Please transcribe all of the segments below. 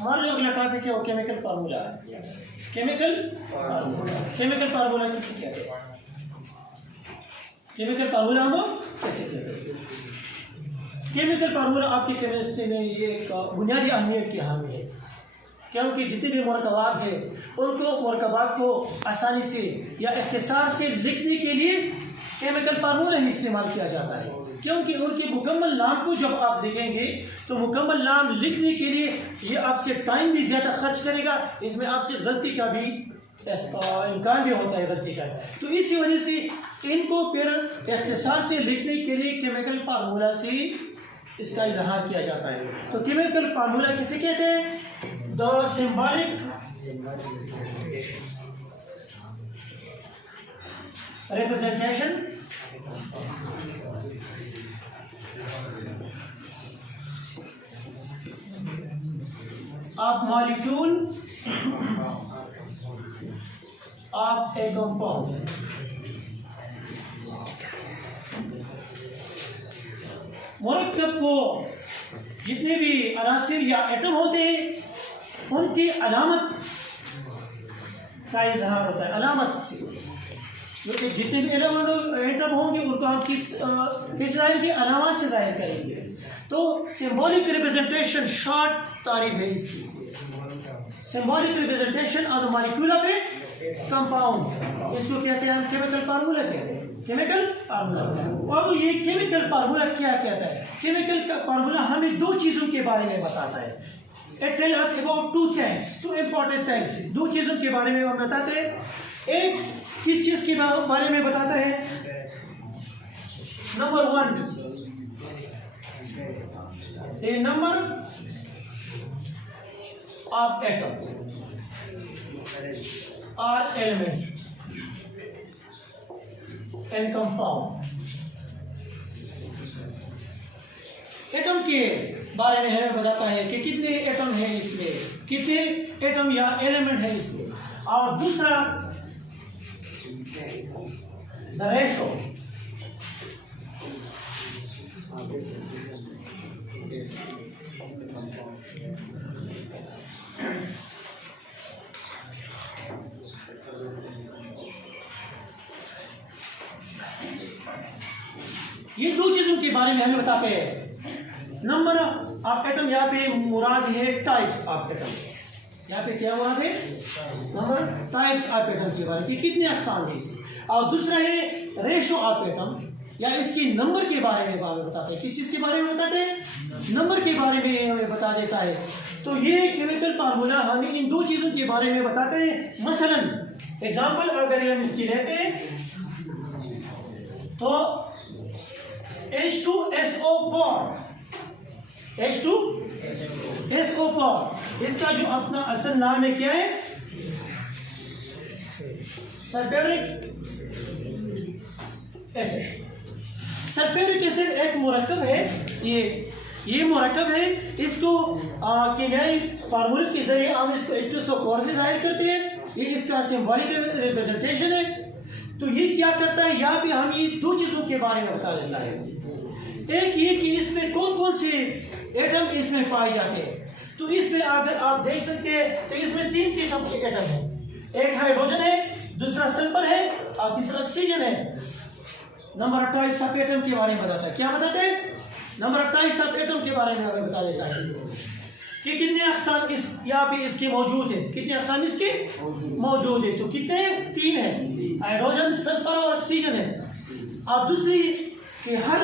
हमारा जो अगला टॉपिक है वो केमिकल फार्मूला है। केमिकल फार्मूला किसे कहते हैं? केमिकल फार्मूला हम कैसे कहते हैं? केमिकल फार्मूला आपकी केमिस्ट्री में ये एक बुनियादी अहमियत की हामी है, क्योंकि जितने भी मरकबात हैं उनको मरकबात को आसानी से या इख्तिसार से लिखने के लिए केमिकल फार्मूला ही इस्तेमाल किया जाता है। क्योंकि उनके मुकम्मल नाम को जब आप देखेंगे तो मुकम्मल नाम लिखने के लिए ये आपसे टाइम भी ज़्यादा खर्च करेगा, इसमें आपसे गलती का भी इम्कान भी होता है गलती का। तो इसी वजह से इनको फिर इख्तिसार से लिखने के लिए केमिकल फार्मूला से इसका इजहार किया जाता है। तो केमिकल फार्मूला किसे कहते हैं? The symbolic representation of molecule of a compound। मुरक्कब को जितने भी अनासिर या एटम होते हैं उनकी अलामत का इजहार होता है। अलामत से जितने भी एटम होंगे उनको हम किस जाहिर की अलामत से जाहिर करेंगे। तो सिंबॉलिक रिप्रेजेंटेशन शॉर्ट तारीफ है इसकी, symbolic representation of molecule of a compound, इसको कहते हैं हम केमिकल फार्मूला कहते हैं। Chemical formula. और ये केमिकल फार्मूला क्या कहता है? केमिकल फार्मूला हमें दो चीज़ों के बारे में बताता है। It tell us about two important things. दो चीज़ों के बारे में हम बताते हैं। एक किस चीज़ के बारे में बताता है? Number one, the number of atom or element in compound। Atom के बारे में हमें बताता है कि कितने एटम है इसमें, कितने एटम या एलिमेंट है इसमें। और दूसरा द रेशो, ये दो चीजों के बारे में हमें बताते हैं। नंबर ऑफ एटम, यहाँ पे मुराद है टाइप्स ऑफ एटम। यहाँ पे क्या मुराद है? नंबर टाइप्स ऑफ एटम के बारे में, कितने अकसाम है इसके। और दूसरा है रेशो ऑफ एटम, या इसके नंबर के बारे में हमें बताते हैं। किस चीज़ के बारे में बताते हैं? नंबर के बारे में हमें बता देता है। तो ये केमिकल फार्मूला हमें इन दो चीज़ों के बारे में बताते हैं। मसलन एग्जाम्पल अगर हम इसकी लेते हैं तो H2SO4, इसका जो अपना असल नाम है क्या है? Sulphuric acid. सल्फ्यूरिक एसिड एक मुरक्कब है, ये मुरक्कब है। इसको कीमियाई फार्मूले के जरिए हम इसको H2SO4 से जाहिर करते हैं। ये इसका सिंबॉलिक रिप्रेजेंटेशन है। तो ये क्या करता है? यहाँ पे हम ये दो चीज़ों के बारे में बता देता है। एक ये कि इसमें कौन कौन से एटम इसमें पाए जाते हैं। तो इसमें अगर आप देख सकते हैं तो इसमें तीन किस्म के एटम हैं। एक हाइड्रोजन है, दूसरा सल्फर है और तीसरा ऑक्सीजन है। Number of types of atom के बारे में बताता है। क्या बताते हैं? Number of types of atom के बारे में हमें बता देता है कि कितने अक़साम इस यहाँ पे इसके मौजूद है, कितने अक़साम इसके मौजूद है। तो कितने? तीन है, हाइड्रोजन, सल्फर और ऑक्सीजन है। और दूसरी कि हर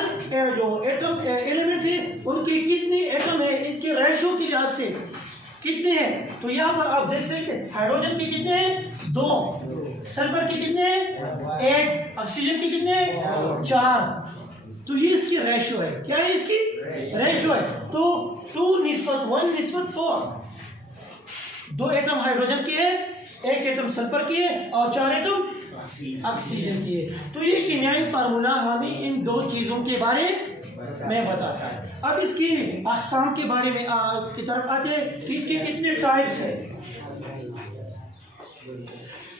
जो एटम एलिमेंट है उनके कितने एटम है, इनके रेशो की लिहाज से कितने हैं। तो यहाँ पर आप देख सकते हैं हाइड्रोजन के कितने हैं? 2, सल्फर के कितने हैं? 1, ऑक्सीजन के कितने हैं? 4। तो ये इसकी रेशो है। क्या है इसकी? रेशो है। तो 2:1:4। 2 एटम हाइड्रोजन के है, 1 एटम सल्फर की है और 4 एटम ऑक्सीजन की है। तो ये कीमियाई फार्मूला हमें इन दो चीज़ों के बारे में बताता है। अब इसकी अक़साम के बारे में की तरफ आते हैं कि इसके कितने टाइप्स हैं।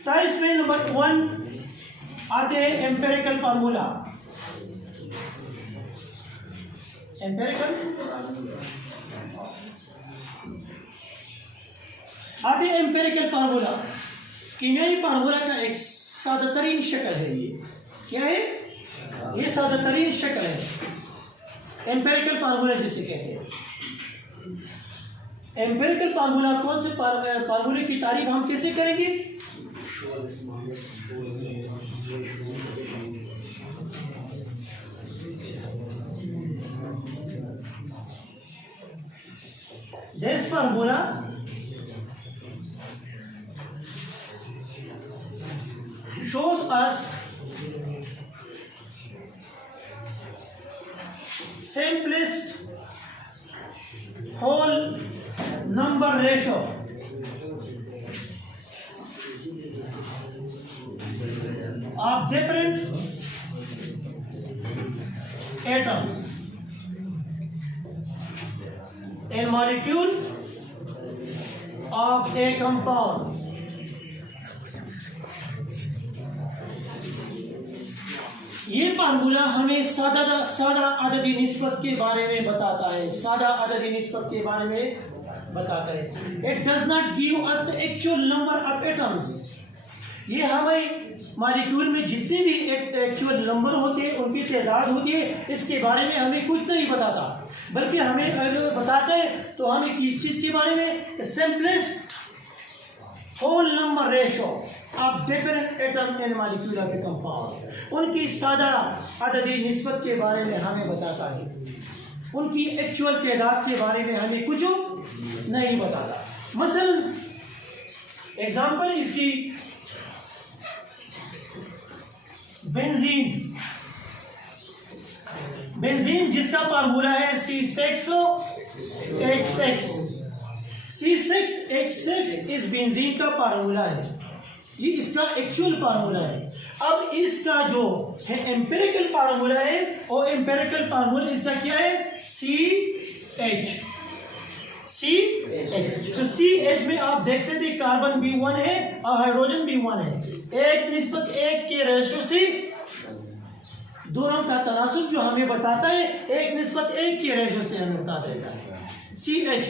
टाइप्स में नंबर 1 आते हैं एम्पिरिकल फार्मूला। एम्पिरिकल आते हैं एम्पेरिकल फार्मूला। कीमियाई फार्मूला का एक सादा तरीन शक्ल है। ये क्या है? ये सादा तरीन शक्ल है एम्पेरिकल फार्मूला जिसे कहते हैं। एम्पेरिकल फार्मूला कौन से फार्मूले की तारीफ हम कैसे करेंगे? This formula shows us simplest whole number ratio of different atoms in molecule of a compound. ये फार्मूला हमें सादा अददी निस्बत के बारे में बताता है। सादा अददी निस्बत के बारे में बताता है। It does not give us the actual number of atoms. ये हमें मॉलिक्यूल में जितने भी एक्चुअल नंबर होते हैं, उनकी तादाद होती है, इसके बारे में हमें कुछ नहीं बताता, बल्कि हमें अगर बताता है तो हमें किस चीज़ के बारे में? Simplest whole number ratio of different atom in molecule of a compound, उनकी सादा अददी निस्बत के बारे में हमें बताता है। उनकी एक्चुअल तादाद के बारे में हमें कुछ नहीं बताता। मसलन एग्जाम्पल इसकी बेंजीन जिसका फार्मूला है C6H6। C6H6 इस बेंजीन का फार्मूला है, ये इसका एक्चुअल फार्मूला है। अब इसका जो है एम्पिरिकल फार्मूला है, और एम्पिरिकल फार्मूला इसका क्या है? CH। तो CH में आप देख सकते हैं कार्बन भी 1 है और हाइड्रोजन भी 1 है। 1:1 के रेशो से दोनों का तनासुब जो हमें बताता है 1:1 के रेशो से हमें बता देगा CH।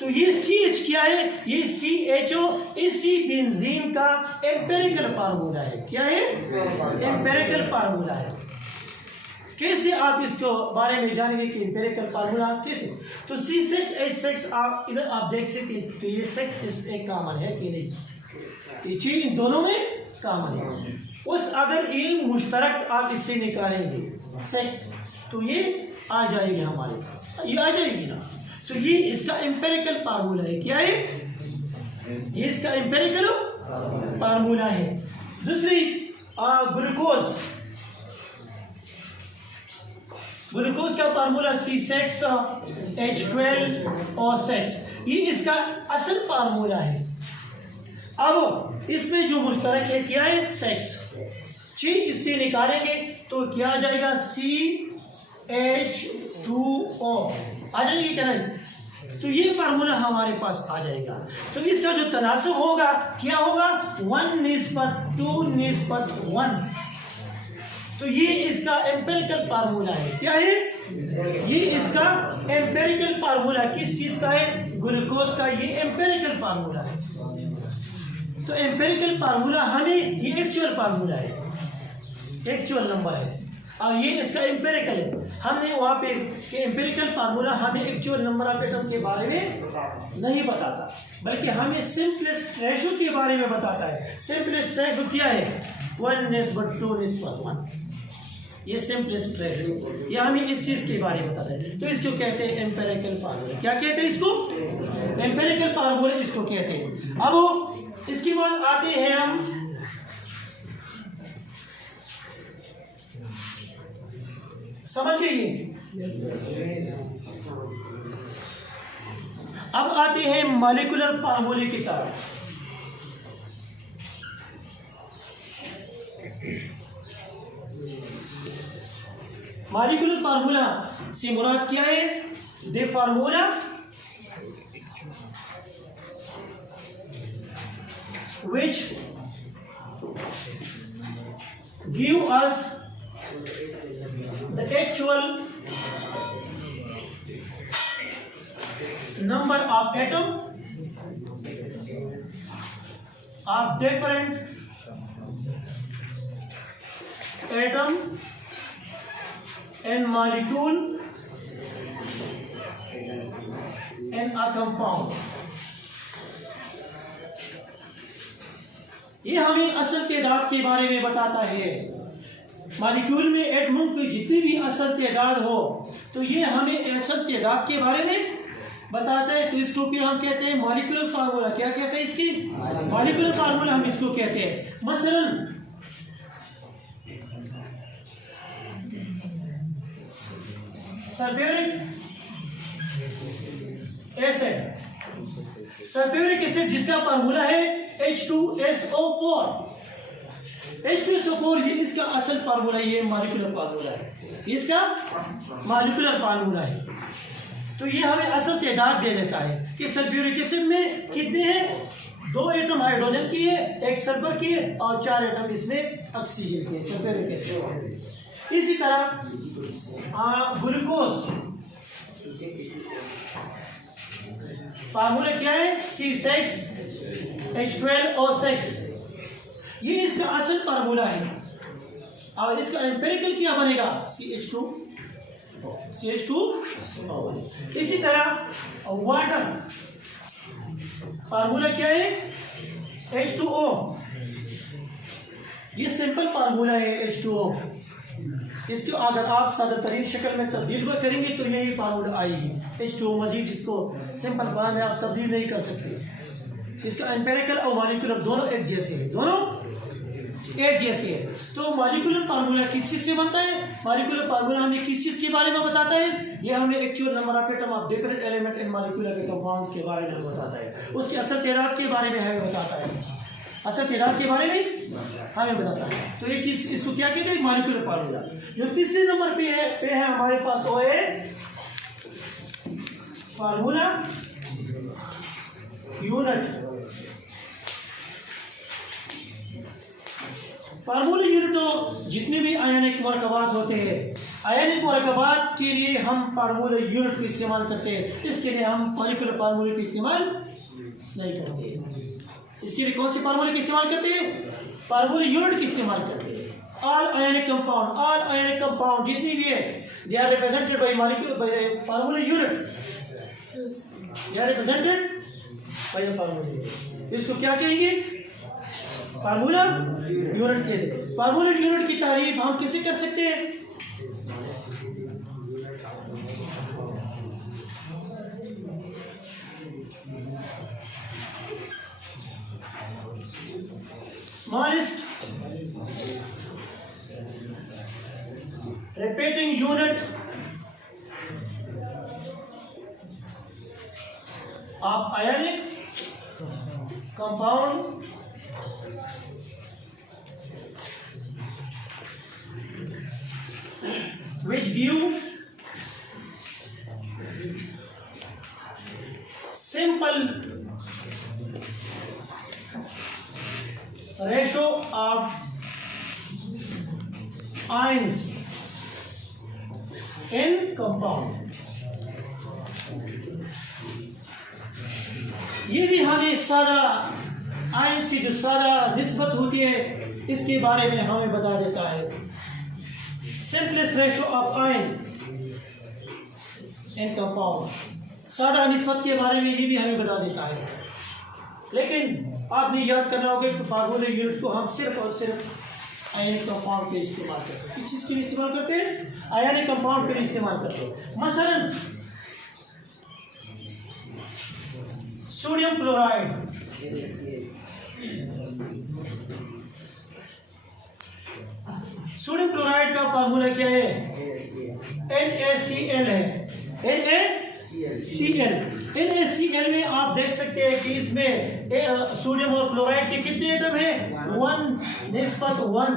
तो ये CH क्या है? ये CHO इसी बेंजीन का एम्पिरिकल फार्मूला है। क्या है? एम्पिरिकल फार्मूला है। कैसे आप इसको बारे में जानेंगे कि एम्पिरिकल फार्मूला कैसे? तो C6H6 आप इधर आप देख सकते हैं, तो ये 6 एक कॉमन है कि नहीं? ये चीज इन दोनों में कॉमन है। उस अगर ये मुश्तरक आप इससे निकालेंगे 6, तो ये आ जाएगी हमारे पास, ये आ जाएगी ना। तो ये इसका एम्पिरिकल फार्मूला है। क्या है? ये इसका एम्पिरिकल फार्मूला है। दूसरी ग्लूकोज का फार्मूला C6H12O6, ये इसका असल फार्मूला है। अब इसमें जो मुश्तरक है क्या है? 6। इससे निकालेंगे तो क्या आ जाएगा? CH2O आ जाएगी क्या नहीं? तो ये फार्मूला हमारे पास आ जाएगा। तो इसका जो तनासुब होगा क्या होगा? 1:2:1। तो ये इसका एम्पिरिकल फार्मूला है। क्या है? ये इसका एम्पिरिकल फार्मूला किस चीज का है? ग्लूकोज का। ये एम्पिरिकल फार्मूला है। तो एम्पिरिकल फार्मूला हमें ये एक्चुअल फार्मूला है, एक्चुअल नंबर है, और ये इसका एम्पिरिकल है। हमने वहाँ पे कि एम्पिरिकल फार्मूला हमें एक्चुअल नंबर ऑफ एटम के बारे में नहीं बताता, बल्कि हमें सिंपलेस्ट रेशो के बारे में बताता है। सिंपलेस्ट रेशो क्या है? 1:2:1। ये सिंपलेस्ट रेशो, ये हमें इस चीज के बारे में बताता है। तो इसको कहते हैं एम्पिरिकल फार्मूला। क्या कहते हैं इसको? एम्पिरिकल फार्मूला इसको कहते हैं। अब इसके बाद आते हैं हम समझ लीजिए। अब आते हैं मॉलिक्यूलर फार्मूले की तरफ। मॉलिक्यूलर फार्मूला से मुराद क्या है? The formula which give us the actual number of atom of different atom and molecule in a compound. ये हमें असल तादाद के बारे में बताता है। मॉलिक्यूल में एटमों की जितनी भी असल तादाद हो तो ये हमें असल तादाद के बारे में बताता है। तो इसको फिर हम कहते हैं मॉलिक्यूलर फार्मूला। क्या कहते हैं इसकी? मॉलिक्यूलर फार्मूला हम इसको कहते हैं। मसलन सल्फ्यूरिक एसिड जिसका फार्मूला है H2SO4। H2SO4 ये इसका असल फार्मूला, ये मॉलिक्यूलर फार्मूला है, इसका मॉलिक्यूलर फार्मूला है। तो ये हमें असल तादाद दे देता है कि सल्फ्यूरिक एसिड में कितने हैं? 2 एटम हाइड्रोजन की है, 1 सल्फर की है और 4 एटम इसमें ऑक्सीजन की है, सल्फ्यूरिक एसिड। इसी तरह ग्लूकोज फार्मूला क्या है? C6H12O6। ये इसका असल फार्मूला है और इसका एम्पिरिकल क्या बनेगा? CH2। इसी तरह वाटर फार्मूला क्या है? H2O। ये सिंपल फार्मूला है H2O। इसको अगर आप सादा तरीन शक्ल में तब्दील करेंगे तो यही फार्मूला आएगी H2O। मजीद इसको सिंपल फॉर्म में आप तब्दील नहीं कर सकते। इसका एम्पिरिकल और मॉलिक्यूलर दोनों एक जैसे हैं, दोनों एक जैसे है। तो मॉलिक्यूलर फार्मूला किस चीज़ से बनता है? मॉलिक्यूलर फार्मूला हमें किस चीज़ के बारे में बताता है? ये हमें actual number of atom of different element in molecular compounds के बारे में बताता है। उसके असल तादाद के बारे में हमें बताता है, असल तादाद के बारे में हमें बताता है। तो एक इसको क्या कहते हैं? Molecular formula. जो तीसरे नंबर पे है हमारे पास वो है फार्मूला यूनिट। फार्मूला यूनिट तो जितने भी आयनिक मरकबात होते हैं, आयनिक मरकबात के लिए हम फार्मूला यूनिट को इस्तेमाल करते हैं। इसके लिए हम मॉलिक्यूलर फार्मूले का इस्तेमाल नहीं करते। इसके लिए कौन से फार्मूले का इस्तेमाल करते हैं? फार्मूला यूनिट का इस्तेमाल करते हैं। ऑल आयनिक कंपाउंड जितनी भी है they are represented by molecule by formula unit. They are represented by formula unit. इसको क्या कहेंगे? फार्मूला यूनिट कहते हैं। फार्मूला यूनिट की तारीफ हम किसे कर सकते हैं? Smallest repeating unit of ionic compound which give simple ratio of ions in compound। ये भी हमें सादा आयंस की जो सादा निस्बत होती है इसके बारे में हमें बता देता है। Simplest ratio of ion in compound, सादा निस्बत के बारे में ये भी हमें बता देता है। लेकिन आपने याद करना होगा कि फार्मूला यूनिट को हम सिर्फ और सिर्फ आयनिक कंपाउंड के इस्तेमाल करते हैं। किस चीज़ के लिए इस्तेमाल करते हैं? आयनिक कंपाउंड के लिए इस्तेमाल करते हैं। मसलन सोडियम क्लोराइड, सोडियम क्लोराइड का फार्मूला क्या है? NaCl है। NaCl में आप देख सकते हैं कि इसमें सोडियम और क्लोराइड के कितने एटम हैं? 1:1।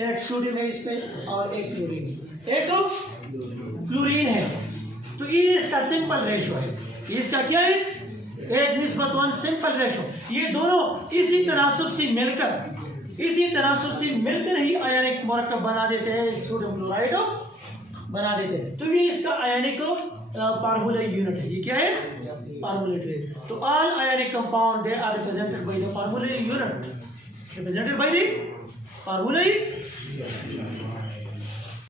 एक सोडियम है इसमें और एक क्लोरीन, एक तो क्लोरीन है। तो ये इसका सिंपल रेशो है। इसका क्या है? 1:1 सिंपल रेशो। ये दोनों इसी तनासुब से मिलकर ही आयनिक मरकब बना देते हैं सोडियम क्लोराइड और बना देते हैं। तो ये इसका आयनिक फार्मूला यूनिट है। ये क्या है? Formula unit. तो all ionic compound they are represented by the formula unit, represented by the formula unit.